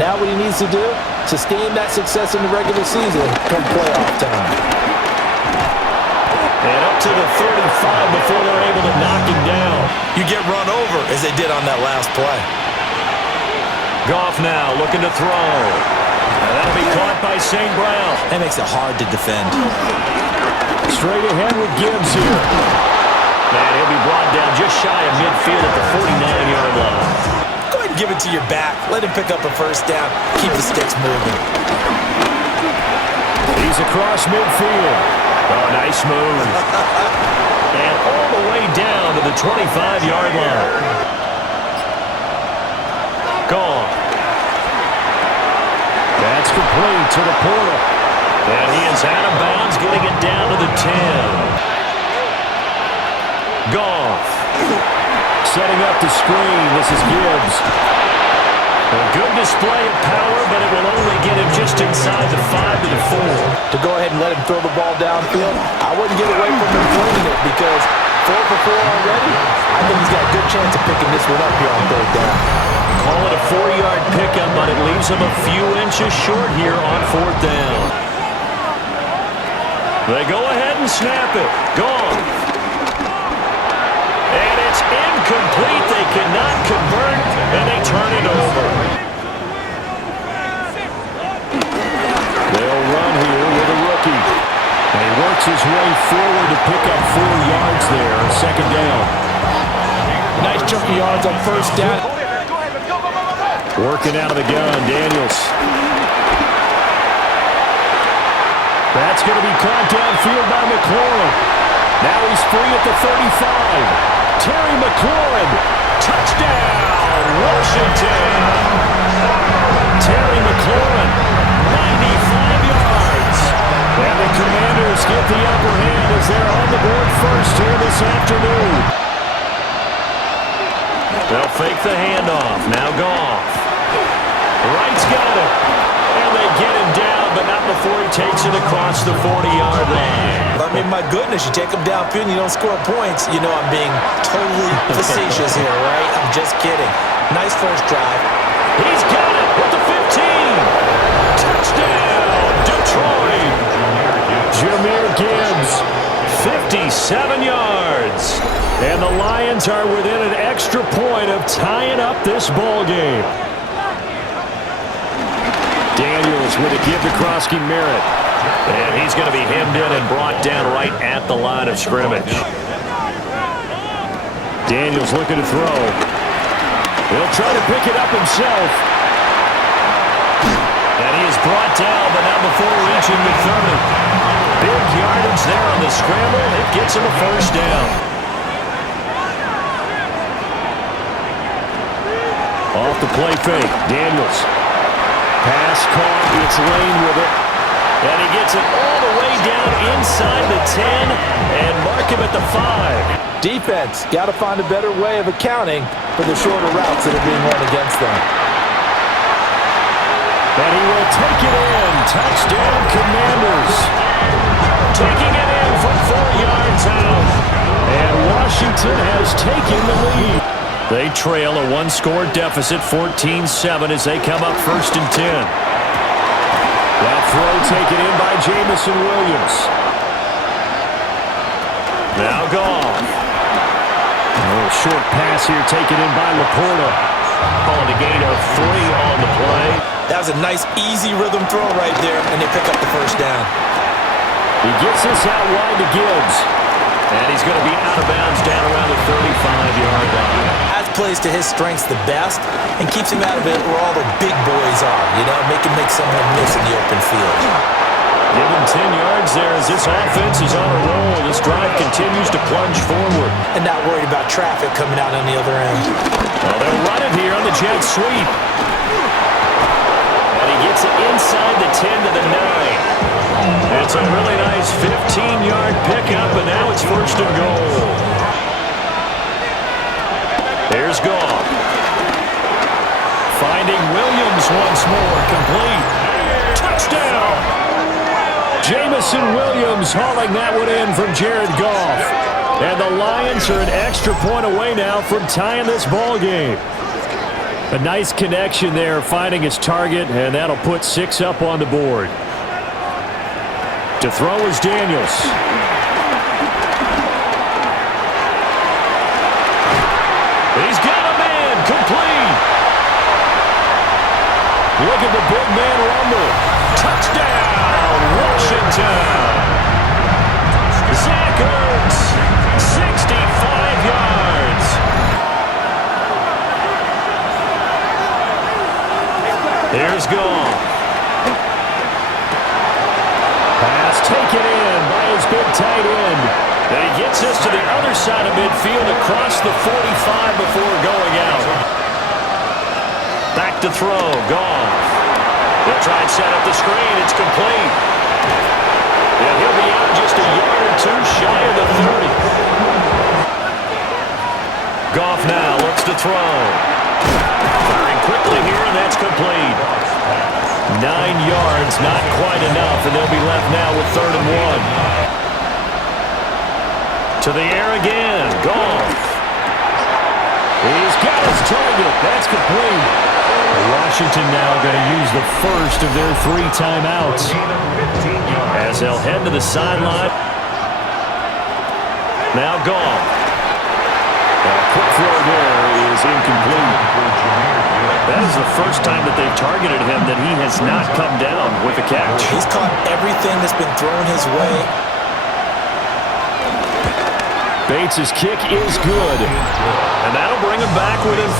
Now what he needs to do, sustain that success in the regular season come playoff time. And up to the 35 before they're able to knock him down. You get run over as they did on that last play. Goff now looking to throw. And that'll be caught by St. Brown. That makes it hard to defend. Straight ahead with Gibbs here. And he'll be brought down just shy of midfield at the 49-yard line. Go ahead and give it to your back. Let him pick up a first down. Keep the sticks moving. He's across midfield. Oh, nice move. And all the way down to the 25-yard line. Gone. That's complete to the portal. And he is out of bounds, getting it down to the 10. Goff. Setting up the screen. This is Gibbs. A good display of power, but it will only get him just inside the 5 to the 4. To go ahead and let him throw the ball downfield, I wouldn't get away from him flinging it because 4 for 4 already. I think he's got a good chance of picking this one up here on third down. Call it a 4-yard pickup, but it leaves him a few inches short here on fourth down. They go ahead and snap it. Gone. And it's incomplete. They cannot convert, and they turn it over. They'll run here with a rookie. And he works his way forward to pick up 4 yards there on second down. Nice chunky yards on first down. Working out of the gun, Daniels. That's going to be caught downfield by McLaurin. Now he's free at the 35. Terry McLaurin. Touchdown, Washington. Terry McLaurin, 95 yards. And the Commanders get the upper hand as they're on the board first here this afternoon. They'll fake the handoff. Now Goff. Wright's got it. And they get him down, but not before he takes it across the 40-yard line. I mean, my goodness, you take him downfield and you don't score points. You know I'm being totally facetious here, right? I'm just kidding. Nice first drive. He's got it with the 15. Touchdown, Detroit. Jahmyr Gibbs, 57 yards. And the Lions are within an extra point of tying up this ball game. Daniels with a give to Krosky Merritt. And he's going to be hemmed in and brought down right at the line of scrimmage. Daniels looking to throw. He'll try to pick it up himself. And he is brought down, but not before reaching the 30. Big yardage there on the scramble. It gets him a first down. Off the play fake, Daniels. Pass caught, it's Lane with it. And he gets it all the way down inside the 10 and mark him at the 5. Defense, got to find a better way of accounting for the shorter routes that are being run against them. And he will take it in. Touchdown, Commanders. Taking it in from 4 yards out. And Washington has taken the lead. They trail a 1-score deficit, 14-7, as they come up first and 10. That throw taken in by Jamison Williams. Now Goff. A little short pass here taken in by Laporta. Calling a gain of 3 on the play. That was a nice, easy rhythm throw right there, and they pick up the first down. He gets this out wide to Gibbs. And he's going to be out of bounds down around the 35-yard line. That plays to his strengths the best and keeps him out of it where all the big boys are. You know, make someone miss in the open field. Give him 10 yards there as this offense is on a roll. This drive continues to plunge forward. And not worried about traffic coming out on the other end. Well, they'll run it here on the jet sweep. And he gets it inside the 10 to the 9. It's a really nice 15-yard pickup, and now it's first and goal. There's Goff. Finding Williams once more, complete. Touchdown! Jamison Williams hauling that one in from Jared Goff. And the Lions are an extra point away now from tying this ball game. A nice connection there, finding his target, and that'll put 6 up on the board. To throw is Daniels. He's got a man, complete. Look at the big man rumble. Touchdown, Washington. Zach Ertz, 65 yards. Here's Goff. Pass taken in by his big tight end. And he gets us to the other side of midfield across the 45 before going out. Back to throw, Goff. He'll try and set up the screen. It's complete. And he'll be out just a yard or two shy of the 30. Goff now looks to throw. Firing quickly here, and that's complete. 9 yards, not quite enough, and they'll be left now with 3rd and 1. To the air again, Goff. He's got his target. That's complete. Washington now going to use the first of their 3 timeouts as they'll head to the sideline. Now Goff. A quick throw there is incomplete. That is the first time that they've targeted him that he has not come down with a catch. He's caught everything that's been thrown his way. Bates' kick is good, and that'll bring him back within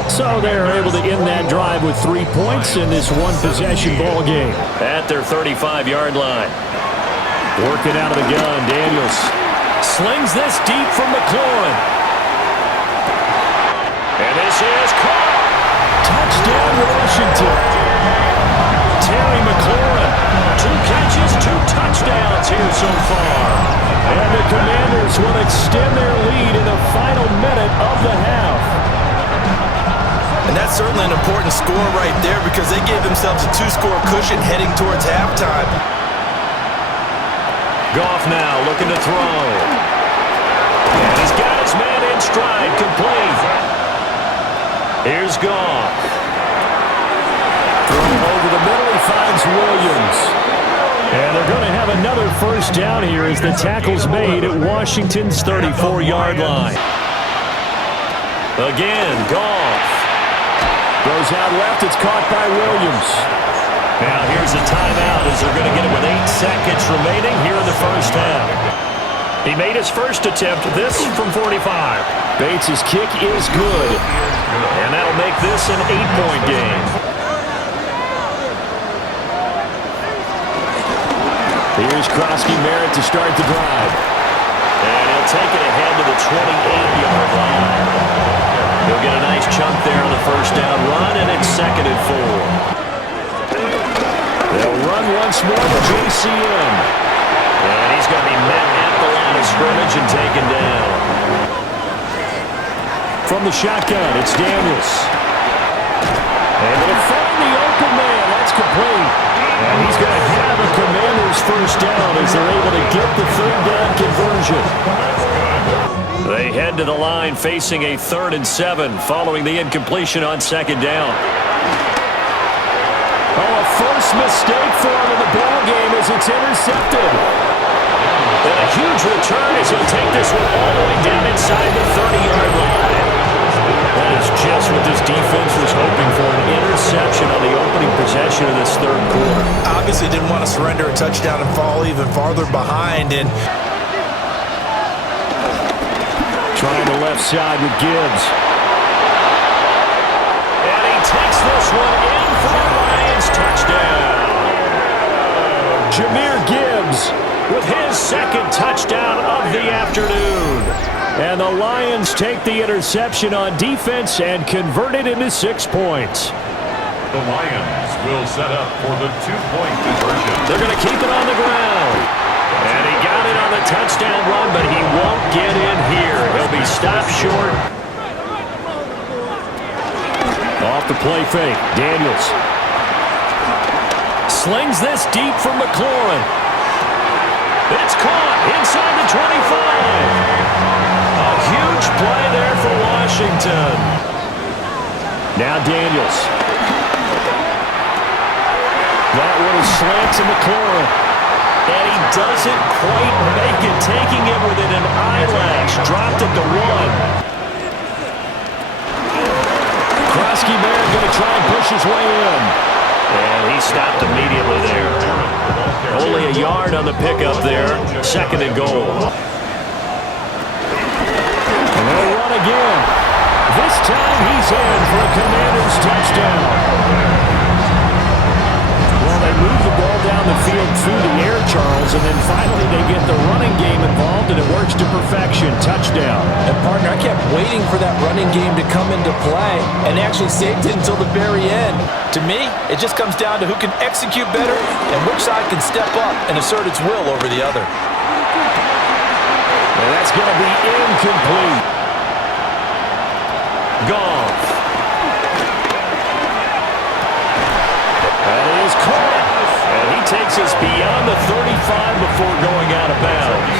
4. So they're able to end that drive with 3 points in this one-possession ball game. At their 35-yard line. Working out of the gun, Daniels slings this deep from McLaurin. And this is caught. Touchdown, Washington. Terry McLaurin. 2 catches, 2 touchdowns here so far. And the Commanders will extend their lead in the final minute of the half. And that's certainly an important score right there because they gave themselves a 2-score cushion heading towards halftime. Goff now looking to throw. And he's got his man in stride, complete. Here's Goff. Thrown over the middle, he finds Williams. And they're going to have another first down here as the tackle's made at Washington's 34-yard line. Again, Goff. Goes out left, it's caught by Williams. Now here's a timeout as they're going to get it with 8 seconds remaining here in the first half. He made his first attempt, this from 45. Bates' kick is good. And that'll make this an 8-point game. Here's Krosky-Merritt to start the drive. And he'll take it ahead to the 28-yard line. He'll get a nice chunk there on the first down run, and it's 2nd and 4. They'll run once more to JCM. And he's going to be met at the line of scrimmage and taken down. From the shotgun, it's Daniels. And they'll find the open man. That's complete. And he's going to have a Commanders first down as they're able to get the 3rd down conversion. They head to the line facing a 3rd and 7 following the incompletion on 2nd down. Oh, a first mistake for him in the ball game as it's intercepted. And a huge return as he'll take this one all the way down inside the 30-yard line. That is just what this defense was hoping for, an interception on the opening possession of this 3rd quarter. Obviously didn't want to surrender a touchdown and fall even farther behind. And trying the left side with Gibbs. And he takes this one in for the Lions touchdown. Jahmyr Gibbs with his 2nd touchdown of the afternoon. And the Lions take the interception on defense and convert it into 6 points. The Lions will set up for the 2-point conversion. They're going to keep it on the ground. And he got it on the touchdown run, but he won't get in here. He'll be stopped short. Off the play fake, Daniels. Slings this deep from McLaurin. It's caught inside the 25. A huge play there for Washington. Now Daniels. That one is slant to McLaurin. And he doesn't quite make it, taking it within an eyelash. Dropped it to 1. Krosky-Bear going to try and push his way in. And he stopped immediately there. Only a yard on the pickup there. 2nd and goal. And they'll run again. This time he's in for a Commanders touchdown. Well, they move the ball down the field through the air, Charles, and then finally they get the running game involved, and it works to perfection. Touchdown. And, partner, I kept waiting for that running game to come into play, and they actually saved it until the very end. To me, it just comes down to who can execute better and which side can step up and assert its will over the other. And that's going to be incomplete. Goff. That is caught. And he takes us beyond the 35 before going out of bounds.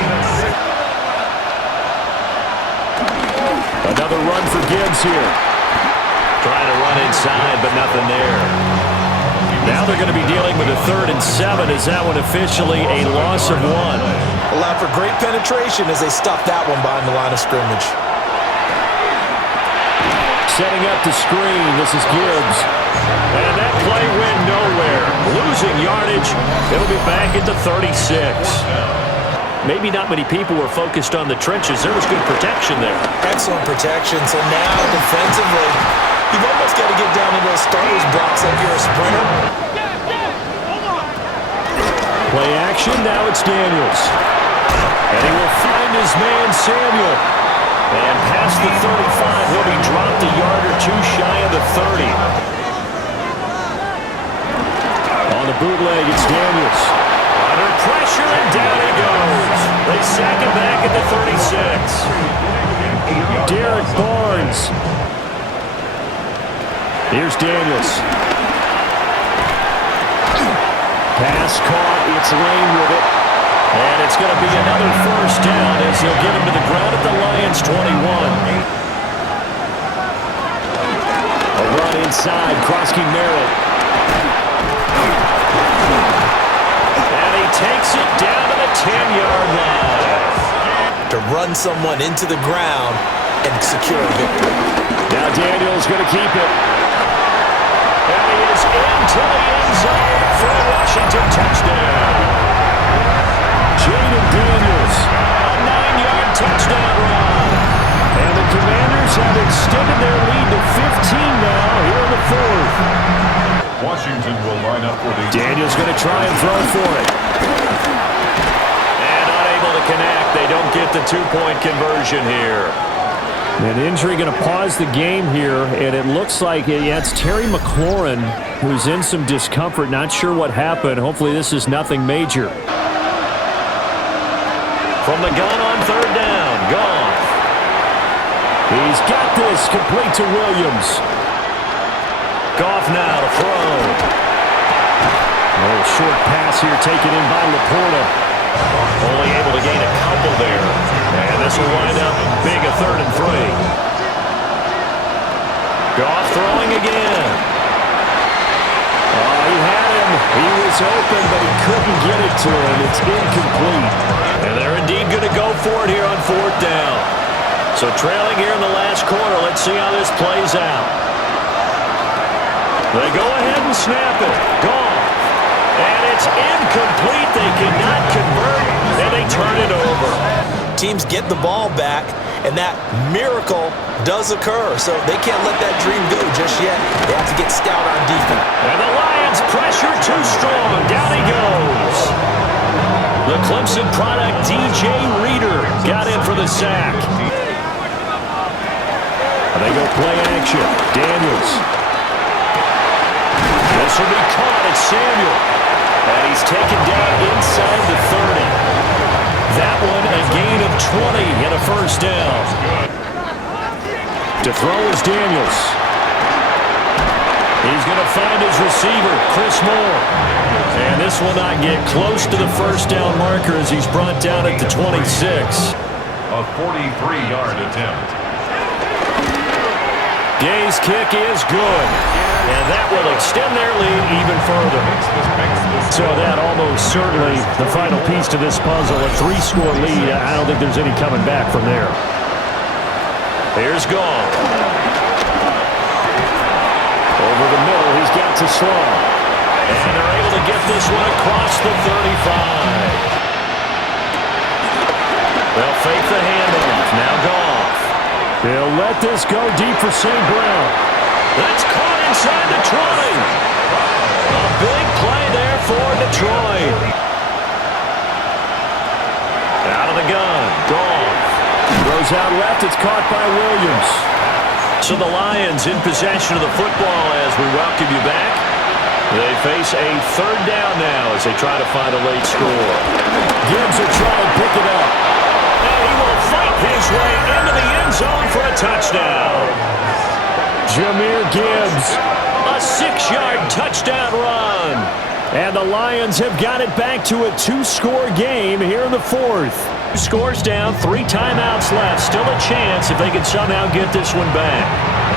Another run for Gibbs here. Trying to run inside, but nothing there. Now they're going to be dealing with a 3rd and 7. Is that one officially a loss of 1? Allowed for great penetration as they stuffed that one behind the line of scrimmage. Setting up the screen. This is Gibbs. And that play went nowhere. Losing yardage. It'll be back at the 36. Maybe not many people were focused on the trenches. There was good protection there. Excellent protection. So now defensively, you've almost got to get down into those starters blocks like you're a sprinter. Play action. Now it's Daniels. And he will find his man Samuel. And past the 35, he'll be dropped a yard or 2 shy of the 30. On the bootleg, it's Daniels. Under pressure, and down he goes. They sack him back at the 36. Derek Barnes. Here's Daniels. Pass caught. It's Lane with it. And it's going to be another 1st down as they'll get him to the ground at the Lions' 21. A run inside. Krosky-Merritt. And he takes it down to the 10-yard line. To run someone into the ground and secure a victory. Now Daniels going to keep it. And he is into the end zone for a Washington touchdown. Jaden Daniels, a 9-yard touchdown run. And the Commanders have extended their lead to 15 now here in the 4th. Washington will line up for the... Daniels going to try and throw for it. And unable to connect. They don't get the 2-point conversion here. An injury going to pause the game here, and it looks like it's Terry McLaurin who's in some discomfort. Not sure what happened. Hopefully this is nothing major. From the gun on 3rd down, Goff. He's got this complete to Williams. Goff now to throw. A little short pass here taken in by Laporta. Only able to gain a couple there. And this will wind up being a 3rd and 3. Goff throwing again. Oh, he had him. He was open, but he couldn't get it to him. It's incomplete. And they're indeed going to go for it here on 4th down. So trailing here in the last quarter. Let's see how this plays out. They go ahead and snap it. Goff. And it's incomplete. They cannot convert, and they turn it over. Teams get the ball back, and that miracle does occur. So they can't let that dream go just yet. They have to get stout on defense. And the Lions pressure too strong. Down he goes. The Clemson product, DJ Reader, got in for the sack. They go play action. Daniels. This will be caught at Samuel. And he's taken down inside the 30. That one a gain of 20 and a 1st down. To throw is Daniels. He's going to find his receiver, Chris Moore. And this will not get close to the 1st down marker as he's brought down at the 26. A 43-yard attempt. Gay's kick is good. And that will extend their lead even further. So that almost certainly the final piece to this puzzle. A 3-score lead. I don't think there's any coming back from there. Here's Goff. Over the middle, he's got to slow. And they're able to get this one across the 35. They'll fake the handoff. Now Goff. He'll let this go deep for St. Brown. That's caught inside the 20. A big play there for Detroit. Out of the gun. Goff. Throws out left. It's caught by Williams. So the Lions in possession of the football as we welcome you back. They face a 3rd down now as they try to find a late score. Gibbs will try and pick it up. And he will fight his way into the end zone for a touchdown. Jahmyr Gibbs, a 6-yard touchdown run. And the Lions have got it back to a 2-score game here in the 4th. 2 scores down, 3 timeouts left. Still a chance if they can somehow get this one back.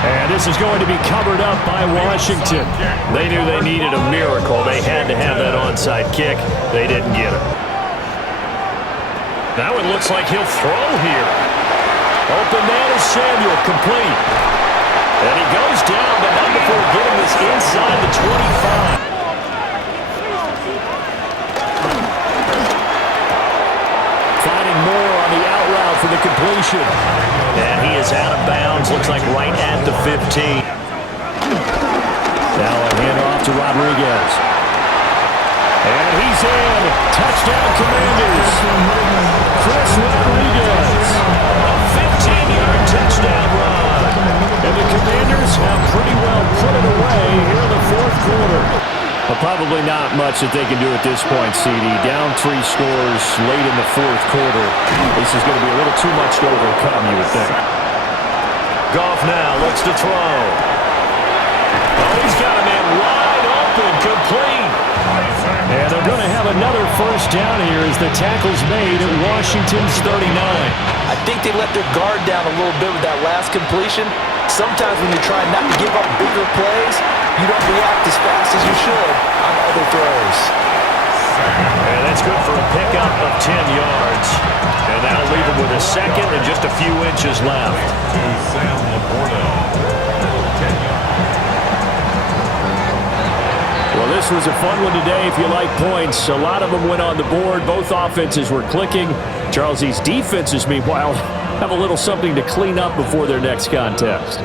And this is going to be covered up by Washington. They knew they needed a miracle. They had to have that onside kick. They didn't get it. Now it looks like he'll throw here. Open man is Samuel, complete. And he goes down, but not before getting this inside the 25. Finding more on the out route for the completion. And he is out of bounds, looks like right at the 15. Now a handoff to Rodriguez. And he's in. Touchdown Commanders. Chris Rodriguez. A 15-yard touchdown run. And the Commanders have pretty well put it away here in the 4th quarter. But probably not much that they can do at this point, CD. Down 3 scores late in the 4th quarter. This is going to be a little too much to overcome, you would think. Goff now looks to throw. Oh, he's got a man wide open, complete. And they're going to have another 1st down here as the tackle's made at Washington's 39. I think they let their guard down a little bit with that last completion. Sometimes when you're trying not to give up bigger plays, you don't react as fast as you should on other throws. And that's good for a pickup of 10 yards. And that'll leave him with a 2nd and just a few inches left. Well, this was a fun one today if you like points. A lot of them went on the board. Both offenses were clicking. Charles, these defenses, meanwhile, have a little something to clean up before their next contest.